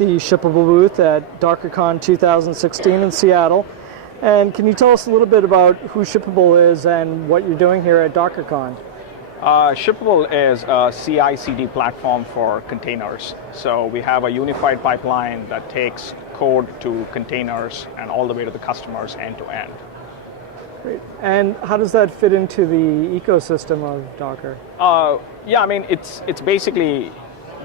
the Shippable booth at DockerCon 2016 in Seattle. And can you tell us a little bit about who Shippable is and what you're doing here at DockerCon? Shippable is a CI/CD platform for containers. So we have a unified pipeline that takes code to containers and all the way to the customers end to end. Great. And how does that fit into the ecosystem of Docker? Yeah, I mean, it's basically,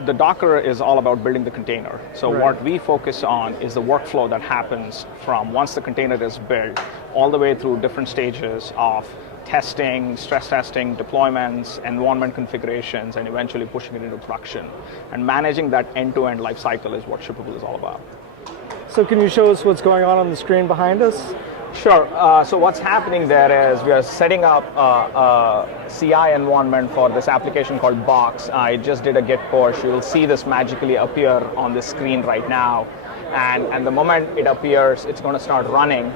the Docker is all about building the container. So Right. What we focus on is the workflow that happens from once the container is built all the way through different stages of testing, stress testing, deployments, environment configurations, and eventually pushing it into production. And managing that end-to-end life cycle is what Shippable is all about. So can you show us what's going on the screen behind us? Sure. So what's happening there is we are setting up a CI environment for this application called Box. I just did a git push. You will see this magically appear on the screen right now. And the moment it appears, it's going to start running.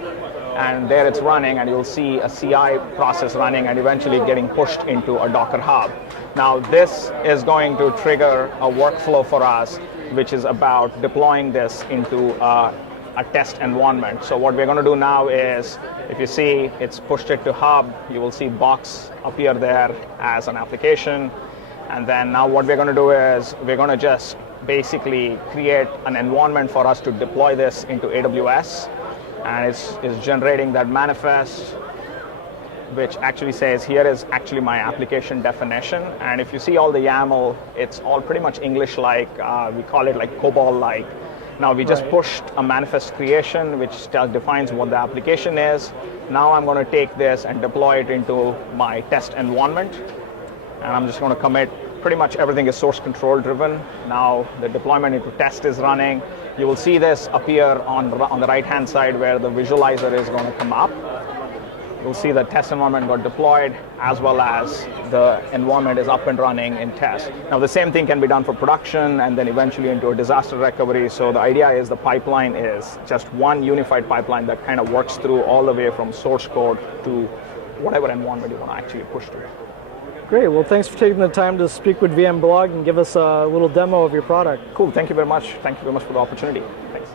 And there it's running, and you'll see a CI process running and eventually getting pushed into a Docker Hub. Now, this is going to trigger a workflow for us, which is about deploying this into a test environment. So what we're going to do now is, if you see it's pushed it to Hub, you will see Box appear there as an application. And then now what we're going to do is we're going to just basically create an environment for us to deploy this into AWS. And it's generating that manifest, which actually says, here is actually my application definition. And if you see all the YAML, it's all pretty much English-like. We call it like COBOL-like. Now we just pushed a manifest creation, which defines what the application is. Now I'm going to take this and deploy it into my test environment. And I'm just going to commit. Pretty much everything is source control driven. Now the deployment into test is running. You will see this appear on the right-hand side where the visualizer is going to come up. You'll see the test environment got deployed, as well as the environment is up and running in test. Now the same thing can be done for production and then eventually into a disaster recovery. So the idea is the pipeline is just one unified pipeline that kind of works through all the way from source code to whatever environment you want to actually push to. Great. Well, thanks for taking the time to speak with VMblog and give us a little demo of your product. Cool. Thank you very much. Thank you very much for the opportunity. Thanks.